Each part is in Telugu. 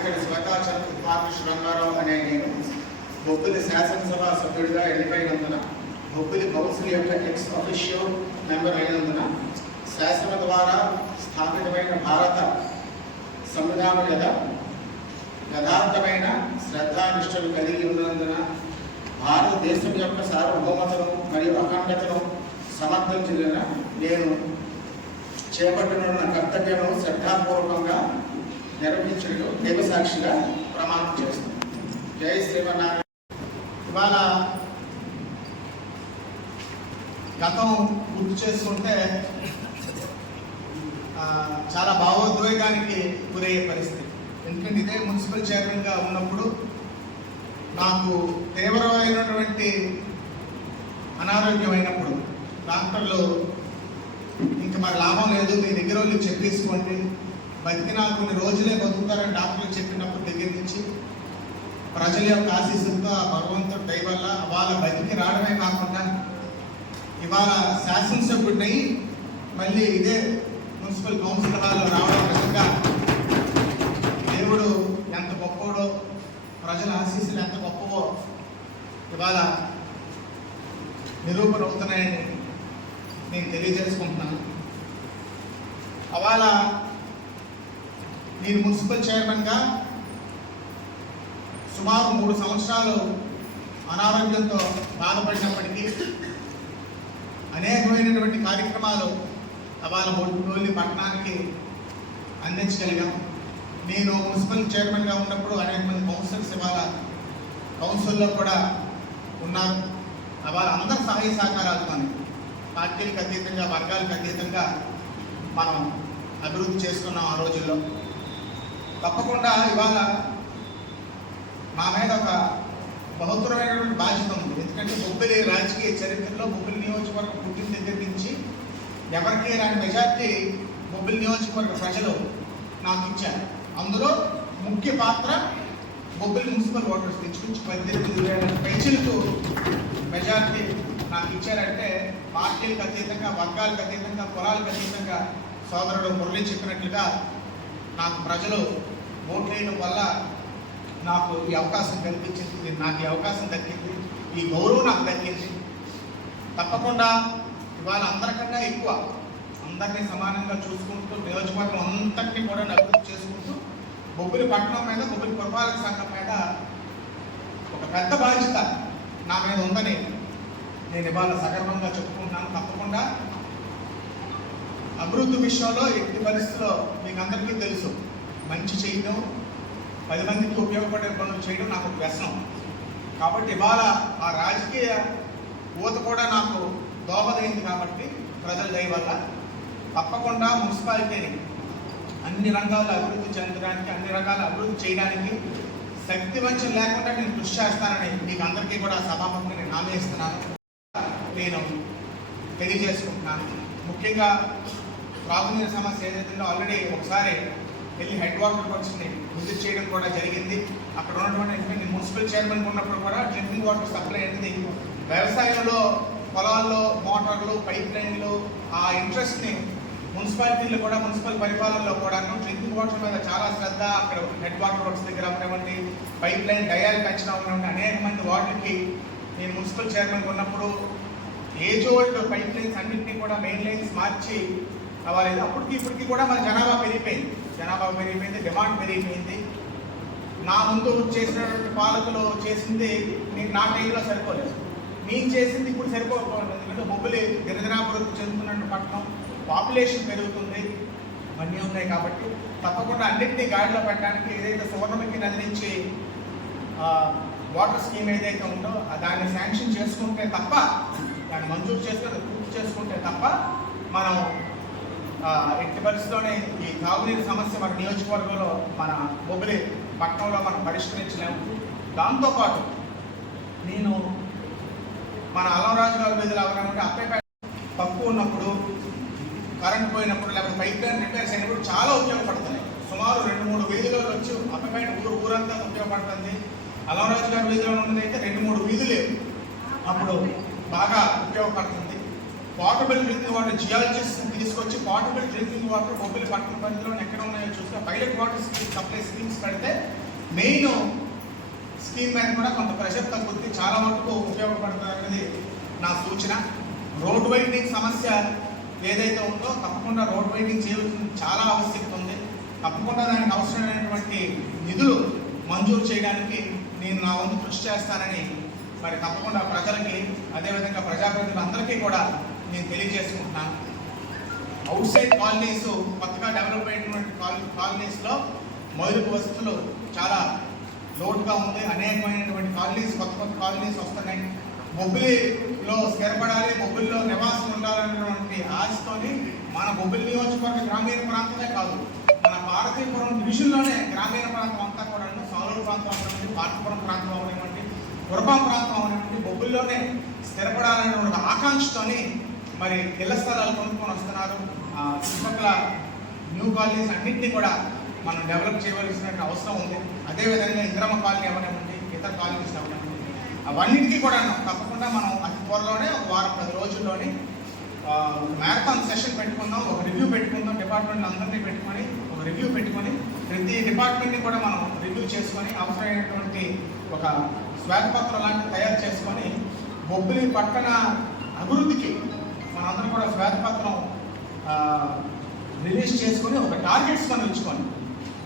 ఇక్కడ శ్వేతాచలం ఉపాధ్యక్ష రంగారావు అనే నేను బొబ్బిలి శాసనసభ సభ్యుడిగా ఎన్నికైనందున బొబ్బిలి కౌన్సిల్ యొక్క ఎక్స్ అఫీషియో మెంబర్ అయినందున శాసనం ద్వారా స్థాపితమైన భారత సంవిధానం యథార్థమైన శ్రద్ధానిష్టలు కలిగి ఉన్నందున భారతదేశం యొక్క సార్వభౌమతను మరియు అఖండతను సమర్థించిన నేను చేపట్టనున్న కర్తవ్యము శ్రద్ధాపూర్వకంగా నిర్వహించడం దైవసాక్షిగా ప్రమాణం చేస్తాను. జై శ్రీమన్నారాయణ. ఇవాళ గతం గుర్తు చేసుకుంటే చాలా భావోద్వేగానికి గురయ్యే పరిస్థితి. ఎందుకంటే ఇదే మున్సిపల్ చైర్మన్గా ఉన్నప్పుడు నాకు తీవ్రమైనటువంటి అనారోగ్యమైనప్పుడు డాక్టర్లు ఇంక మరి లాభం లేదు, మీ దగ్గర వాళ్ళు చెప్పేసుకోండి, బతికినా కొన్ని రోజులే బతుకుతారని డాక్టర్లు చెప్పినప్పుడు దగ్గర నుంచి ప్రజల యొక్క ఆశీస్సులతో ఆ భగవంతుడి దయ వల్ల వాళ్ళ బతికి రావడమే కాకుండా ఇవాళ శాసనసభ్యుడిని మళ్ళీ ఇదే మున్సిపల్ కౌన్సిల్ హాల్లో రావడం నిజంగా దేవుడు ఎంత గొప్పవడో, ప్రజల ఆశీస్సులు ఎంత గొప్పవో ఇవాళ నిరూపణ అవుతున్నాయని నేను తెలియజేసుకుంటున్నాను. అవాళ నేను మున్సిపల్ చైర్మన్గా సుమారు 3 సంవత్సరాలు అనారోగ్యంతో బాధపడినప్పటికీ అనేకమైనటువంటి కార్యక్రమాలు అవాళ బొబ్బిలి పట్టణానికి అందించగలిగాం. నేను మున్సిపల్ చైర్మన్గా ఉన్నప్పుడు అనేక మంది కౌన్సిలర్స్ ఇవాళ కౌన్సిల్లో కూడా ఉన్నారు. అవాళ అందరి సహాయ సహకారాలతో పార్టీలకు అతీతంగా వర్గాలకు అతీతంగా మనం అభివృద్ధి చేసుకున్నాం. ఆ రోజుల్లో తప్పకుండా ఇవాళ మా మీద ఒక బహుత్తరమైనటువంటి బాధ్యత ఉంది. ఎందుకంటే బొబ్బిలి రాజకీయ చరిత్రలో బొబ్బిలి నియోజకవర్గం పుట్టిన దగ్గర నుంచి ఎవరికి రాని మెజార్టీ బొబ్బిలి నియోజకవర్గ ప్రజలు నాకు ఇచ్చారు. అందులో ముఖ్య పాత్ర బొబ్బిలి మున్సిపల్ ఓటర్స్ నుంచి 18,000 పెన్షన్లకు మెజార్టీ నాకు ఇచ్చారంటే పార్టీలకు అతీతంగా వర్గాలకు అతీతంగా కులాలకు అతీతంగా సోదరుడు మురళి చెప్పినట్లుగా నాకు ప్రజలు ఓట్లు వేయడం వల్ల నాకు ఈ అవకాశం కల్పించింది, నాకు ఈ అవకాశం దక్కింది, ఈ గౌరవం నాకు దక్కింది. తప్పకుండా ఇవాళ అందరికన్నా ఎక్కువ అందరినీ సమానంగా చూసుకుంటూ నియోజకవర్గం అంతటినీ కూడా అభివృద్ధి చేసుకుంటూ బొబ్బిలి పట్టణం మీద బొబ్బిలి పురపాలక సంఘం మీద ఒక పెద్ద బాధ్యత నా మీద ఉందని నేను ఇవాళ సగర్వంగా చెప్పుకుంటున్నాను. తప్పకుండా అభివృద్ధి విషయంలో ఎట్టి పరిస్థితుల్లో మీకు అందరికీ తెలుసు, మంచి చేయడం 10 మందికి ఉపయోగపడే పనులు చేయడం నాకు ఒక వ్యసనం. కాబట్టి ఇవాళ ఆ రాజకీయ ఊత కూడా నాకు దోహదైంది. కాబట్టి ప్రజల దయ వల్ల తప్పకుండా మున్సిపాలిటీని అన్ని రంగాల్లో అభివృద్ధి చెందడానికి, అన్ని రకాల అభివృద్ధి చేయడానికి శక్తి వంచన లేకుండా నేను కృషి చేస్తానని మీకు అందరికీ కూడా సభాముఖంగా నేను హామీ ఇస్తున్నాను, నేను తెలియజేసుకుంటున్నాను. ముఖ్యంగా త్రాగునీరు సమస్య ఏదైతే ఆల్రెడీ ఒకసారి వెళ్ళి హెడ్ వాటర్ వర్క్స్ని విజిట్ చేయడం కూడా జరిగింది. అక్కడ ఉన్నటువంటి మున్సిపల్ చైర్మన్ ఉన్నప్పుడు కూడా డ్రింకింగ్ వాటర్ సప్లై అనేది వ్యవసాయంలో పొలాల్లో మోటార్లు పైప్ లైన్లు ఆ ఇంట్రెస్ట్ని మున్సిపాలిటీలు కూడా మున్సిపల్ పరిపాలనలో కూడా డ్రింకింగ్ వాటర్ మీద చాలా శ్రద్ధ, అక్కడ హెడ్ వాటర్ వర్క్స్ దగ్గర అవ్వనివ్వండి, పైప్ లైన్ డయాలు పెంచడం అవ్వనివ్వండి, అనేక మంది వార్డులకి నేను మున్సిపల్ చైర్మన్ ఉన్నప్పుడు ఏజ్ ఓల్డ్ పైప్ లైన్స్ అన్నింటినీ కూడా మెయిన్ లైన్స్ మార్చి అవ్వాలి. అప్పటికి ఇప్పటికీ కూడా మన జనాభా పెరిగిపోయింది, డిమాండ్ పెరిగిపోయింది. నా ముందు చేసినటువంటి పాలకులు చేసింది నా టైంలో సరిపోలేదు, నేను చేసింది ఇప్పుడు సరిపోకపోలేదు. ఎందుకంటే బొబ్బిలి గిరిజనాభివృద్ధి చెందుతున్న పట్టణం, పాపులేషన్ పెరుగుతుంది, అన్నీ ఉన్నాయి. కాబట్టి తప్పకుండా అన్నింటినీ గాడిలో పెట్టడానికి ఏదైతే సువర్ణముఖి నది నుంచి వాటర్ స్కీమ్ ఏదైతే ఉందో దాన్ని శాంక్షన్ చేసుకుంటే తప్ప, దాన్ని మంజూరు చేసుకుని పూర్తి చేసుకుంటే తప్ప మనం ఎట్టి పరిస్థితిలోనే ఈ తాగునీరు సమస్య మన నియోజకవర్గంలో మన బొబ్బిలి పట్టణంలో మనం పరిష్కరించలేము. దాంతోపాటు నేను మన అలంరాజు గారి వీధులు అవగానే అప్పేపేట తక్కువ ఉన్నప్పుడు, కరెంట్ పోయినప్పుడు, లేకపోతే పైప్ లైన్ రిపేర్స్ అయినప్పుడు చాలా ఉపయోగపడుతున్నాయి. సుమారు 2-3 వీధులు వచ్చి అప్పేపేట ఊరంతా ఉపయోగపడుతుంది. అలంరాజు గారి వీధిలో ఉన్నది అయితే 2-3 వీధులు అప్పుడు బాగా ఉపయోగపడుతుంది. పోర్టబుల్ డ్రింకింగ్ వాటర్ జియాలజిస్ట్ తీసుకొచ్చి పోర్టబుల్ డ్రింకింగ్ వాటర్ బొబ్బిలి పట్టణ పరిధిలో ఎక్కడ ఉన్నాయో చూస్తే పైలట్ వాటర్ సప్లై స్కీమ్స్ పెడితే మెయిన్ స్కీమ్ మీద కూడా కొంత ప్రెషర్ తగ్గుతుంది, చాలా వరకు ఉపయోగపడుతుంది నా సూచన. రోడ్ వైడనింగ్ సమస్య ఏదైతే ఉందో తప్పకుండా రోడ్ వైడనింగ్ చేయవలసిన చాలా ఆవశ్యకత ఉంది. తప్పకుండా దానికి అవసరమైనటువంటి నిధులు మంజూరు చేయడానికి నేను నా వంతు కృషి చేస్తానని మరి తప్పకుండా ప్రజలకి, అదేవిధంగా ప్రజాప్రతినిధులందరికీ కూడా నేను తెలియజేసుకుంటున్నాను. అవుట్ సైడ్ కాలనీస్, కొత్తగా డెవలప్ అయినటువంటి కాలనీస్లో మౌలిక వసతులు చాలా లోటుగా ఉంది. అనేకమైనటువంటి కాలనీస్, కొత్త కొత్త కాలనీస్ వస్తున్నాయి. బొబ్బిలిలో స్థిరపడాలి, బొబ్బిలిలో నివాసం ఉండాలనేటువంటి ఆశతోని మన బొబ్బిలి నియోజకవర్గ గ్రామీణ ప్రాంతమే కాదు, మన భారతీయపురం డివిజన్లోనే గ్రామీణ ప్రాంతం అంతా కూడా, సాలూరు ప్రాంతం అవనివ్వండి, పార్టీపురం ప్రాంతం అవనివ్వండి, గురపాం ప్రాంతం అవనివ్వండి, బొబ్బిలిలోనే స్థిరపడాలనేటువంటి ఆకాంక్షతోని మరి ఇళ్ల స్థలాలు కొనుక్కొని వస్తున్నారు. చుట్టుపక్కల న్యూ కాలనీస్ అన్నింటినీ కూడా మనం డెవలప్ చేయవలసిన అవసరం ఉంది. అదేవిధంగా ఇంద్రమ్మ కాలనీ అవనివ్వండి, ఇతర కాలనీస్ అవనివ్వండి, అవన్నిటికీ కూడా తప్పకుండా మనం అతి త్వరలోనే ఒక వారం 10 రోజుల్లోనే మ్యారథాన్ సెషన్ పెట్టుకుందాం, ఒక రివ్యూ పెట్టుకుందాం. డిపార్ట్మెంట్ అందరినీ పెట్టుకొని ఒక రివ్యూ పెట్టుకొని ప్రతి డిపార్ట్మెంట్ని కూడా మనం రివ్యూ చేసుకొని అవసరమైనటువంటి ఒక శ్వేతపత్రం లాంటివి తయారు చేసుకొని బొబ్బిలి పట్టణ అభివృద్ధికి మనందరం కూడా శ్వేతపత్రం రిలీజ్ చేసుకొని ఒక టార్గెట్స్ మనం ఇచ్చుకొని,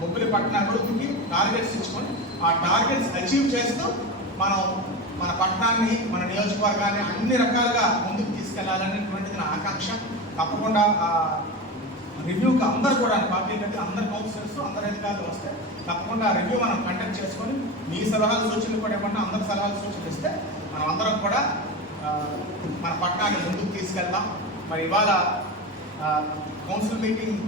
బొబ్బిలి పట్టణ అభివృద్ధికి టార్గెట్స్ ఇచ్చుకొని ఆ టార్గెట్స్ అచీవ్ చేస్తూ మనం మన పట్టణాన్ని, మన నియోజకవర్గాన్ని అన్ని రకాలుగా ముందుకు తీసుకెళ్లాలనేటువంటిది నా ఆకాంక్ష. తప్పకుండా రివ్యూకి అందరూ కూడా, పార్టీ పెద్ద అందరు కౌన్సిలర్స్, అందరు అధికారులు వస్తే తప్పకుండా రివ్యూ మనం కండక్ట్ చేసుకొని మీ సలహాలు సూచనలు కూడా ఇవ్వండి. అందరు సలహాలు సూచనలు ఇస్తే మనం అందరం కూడా మన పట్టణాన్ని ముందుకు తీసుకెళ్దాం. మరి ఇవాళ కౌన్సిల్ మీటింగ్